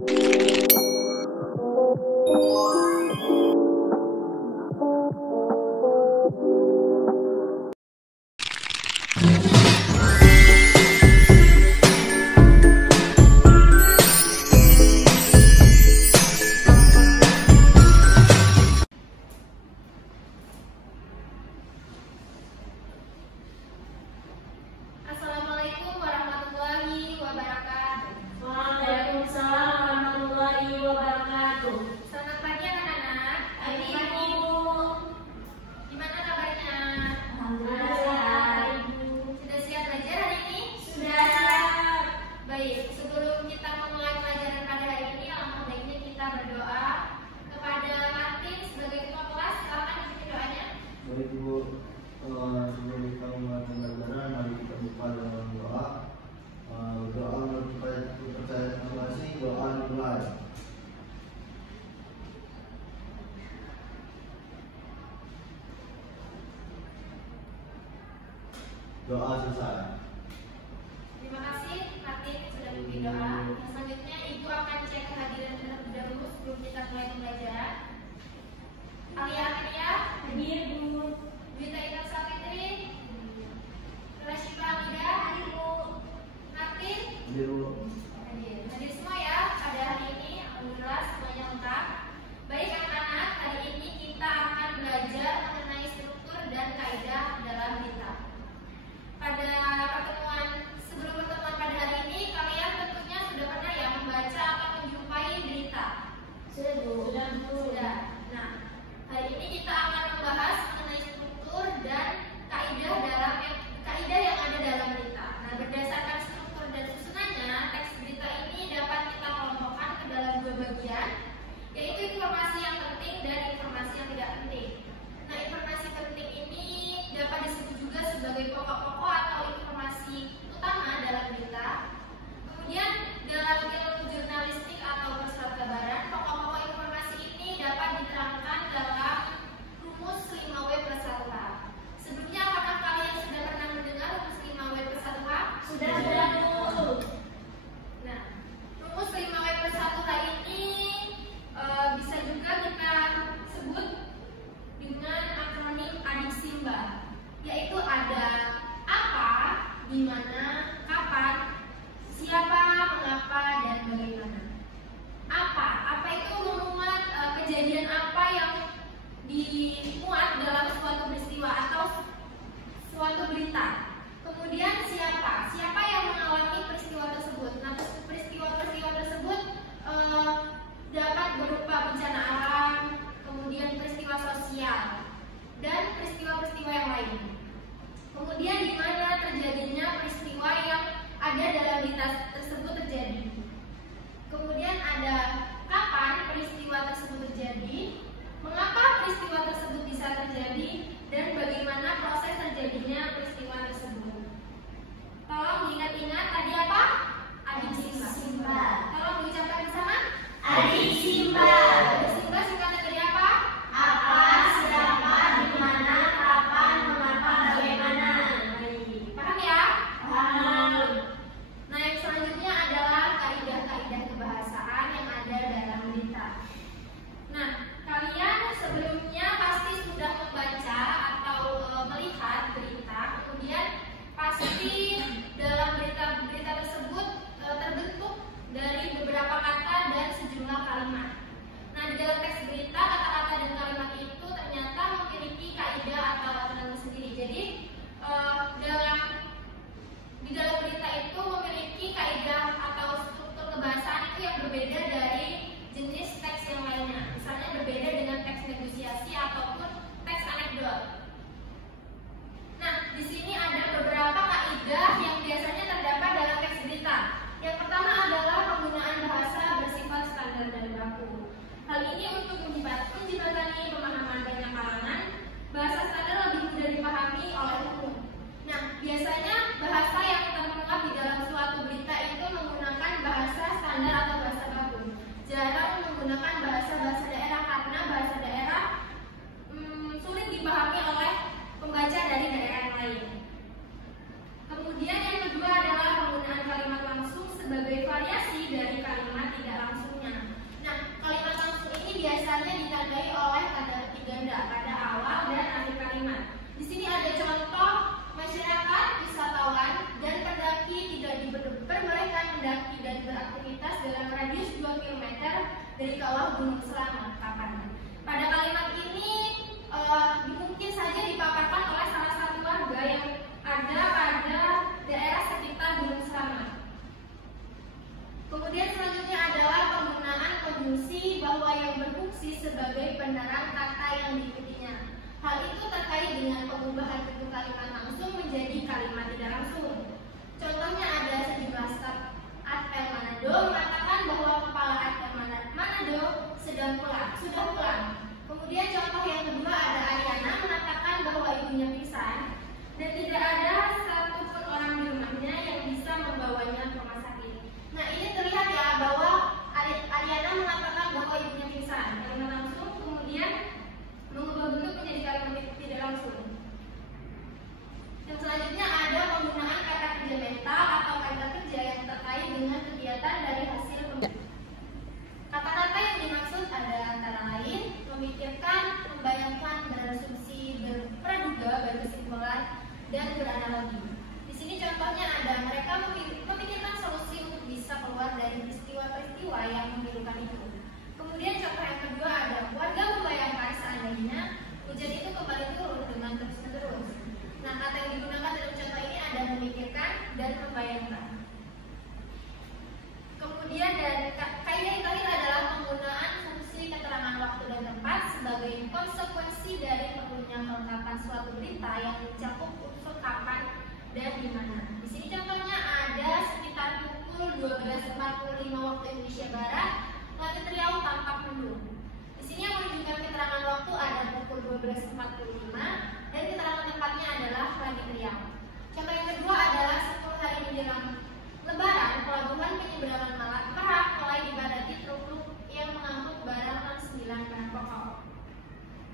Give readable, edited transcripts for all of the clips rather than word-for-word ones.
Assalamualaikum warahmatullahi wabarakatuh. Waalaikumsalam warahmatullahi wabarakatuh. Selamat pagi anak-anak. Pagi, Ibu. Gimana kabarnya? Alhamdulillah sehat, Ibu. Sudah siap belajar hari ini? Sudah siap. Baik, sebelum kita memulai pelajaran pada hari ini, alangkah baiknya kita berdoa kepada Martin sebagai ketua kelas. Silakan ikuti doanya. Baik Bu, sebelum kita mulai pembelajaran, mari kita buka dengan doa. Doa supaya kepercayaan masing-masing, doa dimulai. Doa selesai. Terima kasih Martin sudah memimpin doa. Selanjutnya Ibu akan cek kehadiran terlebih dahulu sebelum kita mulai pembelajaran. Alia Amelia, Hadir, Bu. Wita Intan Savitri, Rashifa Amida, Ibu, Martin, Hadir Bu. hadir semua ya pada hari ini. Alhamdulillah semuanya lengkap. Baik anak-anak, hari ini kita akan belajar mengenai struktur dan kaidah dalam berita. Pada sebelum pertemuan pada hari ini, kalian tentunya sudah pernah ya membaca atau menjumpai berita. Sudah, Bu. Sudah, Bu. Sudah. Nah, hari ini kita akan membahas mengenai struktur dan kaidah yang ada dalam berita. Nah, berdasarkan struktur dan susunannya, teks berita ini dapat kita kelompokkan ke dalam dua bagian, yaitu informasi yang penting dan informasi yang tidak penting. Nah, informasi penting ini dapat disebut juga sebagai pokok-pokok atau informasi utama dalam berita. Kemudian dalam ilmu jurnalistik atau persurat kabaran, pokok-pokok informasi ini dapat diterangkan dalam rumus 5W+1H. Sebelumnya apakah kalian sudah pernah mendengar rumus 5W+1H? Sudah, Bu. Nah, rumus 5W+1H ini bisa juga kita sebut dengan akronim ADISIMBA, yaitu ada dari kawah Gunung Selamat. Kapan? Pada kalimat ini mungkin saja dipaparkan oleh salah satu warga yang ada pada daerah sekitar Gunung Selamat. Kemudian selanjutnya adalah penggunaan konjungsi bahwa yang berfungsi sebagai penerang kata yang diikutinya. Hal itu terkait dengan pengubahan bentuk kalimat langsung menjadi kalimat tidak langsung. Contohnya ada sejumlah staf ATL Manado mengatakan bahwa kepala ATL Manado sudah pulang. Kemudian contoh yang kedua ada Ariana mengatakan bahwa ibunya pingsan dan tidak ada satupun orang di rumahnya yang bisa membawanya ke rumah sakit. Nah, ini terlihat ya bahwa Ariana mengatakan bahwa ibunya pingsan. Kalimat langsung kemudian mengubah bentuk menjadi kalimat tidak langsung. Yang selanjutnya ada penggunaan kata kerja mental atau kata kerja yang terkait dengan kegiatan dari hasil pembayaran. Kata-kata yang dimaksud ada antara lain memikirkan, membayangkan, berasumsi, berpraduga, berkesimpulan, dan beranalogi. Di sini contohnya ada mereka memikirkan solusi untuk bisa keluar dari peristiwa-peristiwa yang memilukan itu. Kemudian contoh yang kedua ada warga membayangkan seandainya hujan itu kembali turun dengan terus-menerus. Nah, kata yang digunakan dalam contoh ini ada memikirkan dan membayangkan. Kemudian dari kaidah yang terakhir adalah penggunaan fungsi keterangan waktu dan tempat sebagai konsekuensi dari perlunya kelengkapan suatu berita yang mencakup unsur kapan dan di mana. Di sini contohnya ada sekitar pukul 12.45 waktu Indonesia Barat, langit Riau tampak mendung. Di sini yang menunjukkan keterangan waktu ada pukul 12.45 dan keterangan tempatnya adalah langit Riau. Contoh yang kedua adalah 10 hari menjelang Lebaran, pelabuhan penyeberangan Merak mulai dipadati truk-truk yang mengangkut barang non-9 bahan pokok.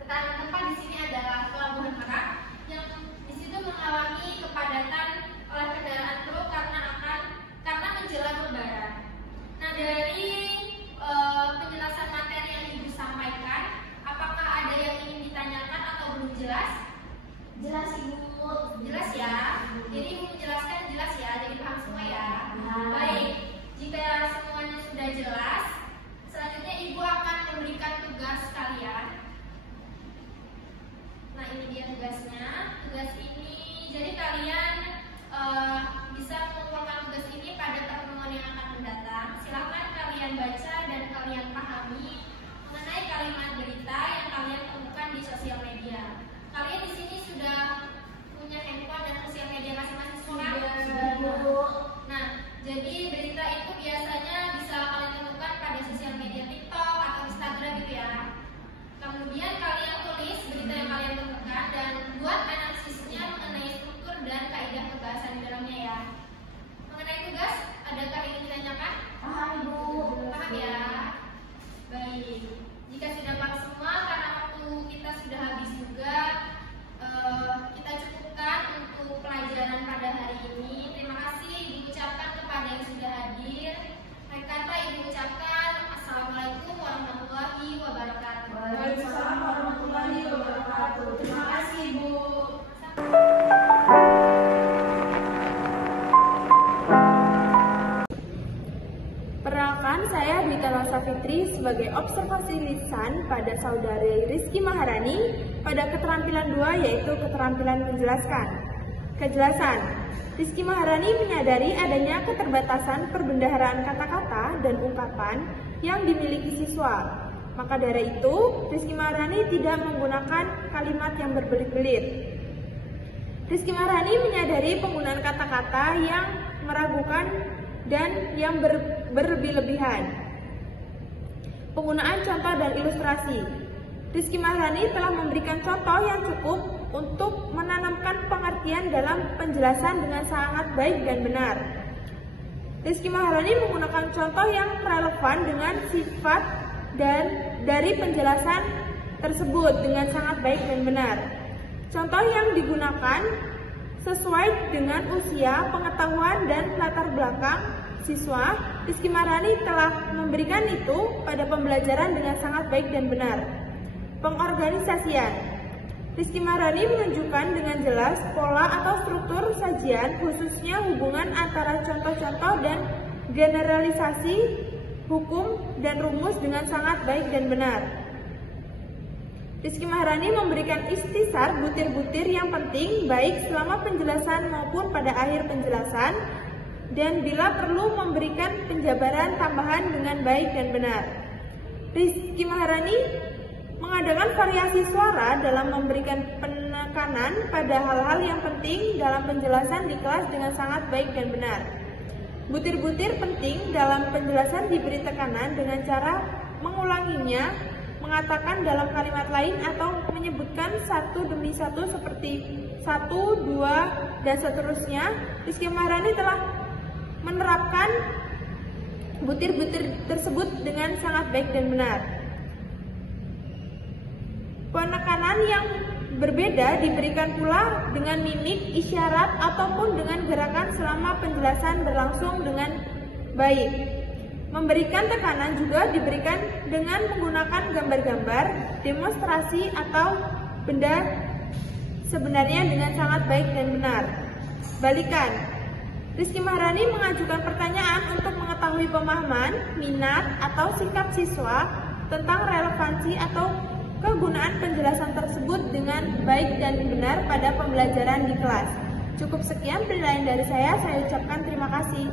Keterangan tempat di sini adalah pelabuhan Merak yang di situ mengalami kepadatan oleh kendaraan truk karena menjelang Lebaran. Nah, dari penjelasan materi yang Ibu sampaikan, apakah ada yang ingin ditanyakan atau belum jelas? Jelas Ibu. Jelas ya. Jadi Ibu menjelaskan jelas ya, jadi paham semua ya. Baik, jika semuanya sudah jelas, selanjutnya Ibu akan memberikan tugas kalian. Nah, ini dia tugasnya. Tugas ini, jadi kalian bisa mengumpulkan tugas ini pada pertemuan yang akan mendatang. Silakan kalian baca dan kalian pahami mengenai kalimat berita yang kalian temukan di sosial media. Kalian di sini sudah punya handphone dan sosial media masing-masing kan? Nah, jadi berita itu biasanya bisa kalian temukan pada sosial media TikTok atau Instagram gitu ya. Kemudian kalian tulis berita yang kalian temukan dan buat analisisnya mengenai struktur dan kaidah pembahasan di dalamnya ya. Mengenai tugas, adakah yang ditanyakan? Paham Ibu. Paham ya? Baik. Jika sudah paham semua, karena waktu kita sudah habis juga, kita cukupkan untuk pelajaran pada hari ini. Terima kasih Ibu ucapkan kepada yang sudah hadir. Baik kata Ibu ucapkan Assalamualaikum warahmatullahi wabarakatuh. Waalaikumsalam warahmatullahi wabarakatuh. Terima kasih Ibu. Perkenalkan, saya Dwi Talasa Fitri sebagai observasi lisan pada saudari Rizky Maharani pada keterampilan 2 yaitu keterampilan menjelaskan. Kejelasan. Rizky Maharani menyadari adanya keterbatasan perbendaharaan kata-kata dan ungkapan yang dimiliki siswa. Maka dari itu, Rizky Maharani tidak menggunakan kalimat yang berbelit-belit. Rizky Maharani menyadari penggunaan kata-kata yang meragukan dan yang berlebih-lebihan. Penggunaan contoh dan ilustrasi. Rizky Maharani telah memberikan contoh yang cukup untuk menanamkan pengertian dalam penjelasan dengan sangat baik dan benar. Rizky Maharani menggunakan contoh yang relevan dengan sifat dan dari penjelasan tersebut dengan sangat baik dan benar. Contoh yang digunakan sesuai dengan usia, pengetahuan, dan latar belakang siswa. Rizky Maharani telah memberikan itu pada pembelajaran dengan sangat baik dan benar. Pengorganisasian. Rizky Maharani menunjukkan dengan jelas pola atau struktur sajian, khususnya hubungan antara contoh-contoh dan generalisasi hukum, dan rumus dengan sangat baik dan benar. Rizky Maharani memberikan ikhtisar butir-butir yang penting baik selama penjelasan maupun pada akhir penjelasan, dan bila perlu memberikan penjabaran tambahan dengan baik dan benar. Rizky Maharani mengadakan variasi suara dalam memberikan penekanan pada hal-hal yang penting dalam penjelasan di kelas dengan sangat baik dan benar. Butir-butir penting dalam penjelasan diberi tekanan dengan cara mengulanginya, mengatakan dalam kalimat lain atau menyebutkan satu demi satu seperti 1, 2, dan seterusnya. Rizky Maharani telah menerapkan butir-butir tersebut dengan sangat baik dan benar. Penekanan yang berbeda diberikan pula dengan mimik, isyarat, ataupun dengan gerakan selama penjelasan berlangsung dengan baik. Memberikan tekanan juga diberikan dengan menggunakan gambar-gambar, demonstrasi, atau benda sebenarnya dengan sangat baik dan benar. Balikan, Rizky Maharani mengajukan pertanyaan untuk mengetahui pemahaman, minat, atau sikap siswa tentang relevansi atau kegunaan penjelasan tersebut dengan baik dan benar pada pembelajaran di kelas. Cukup sekian penilaian dari saya ucapkan terima kasih.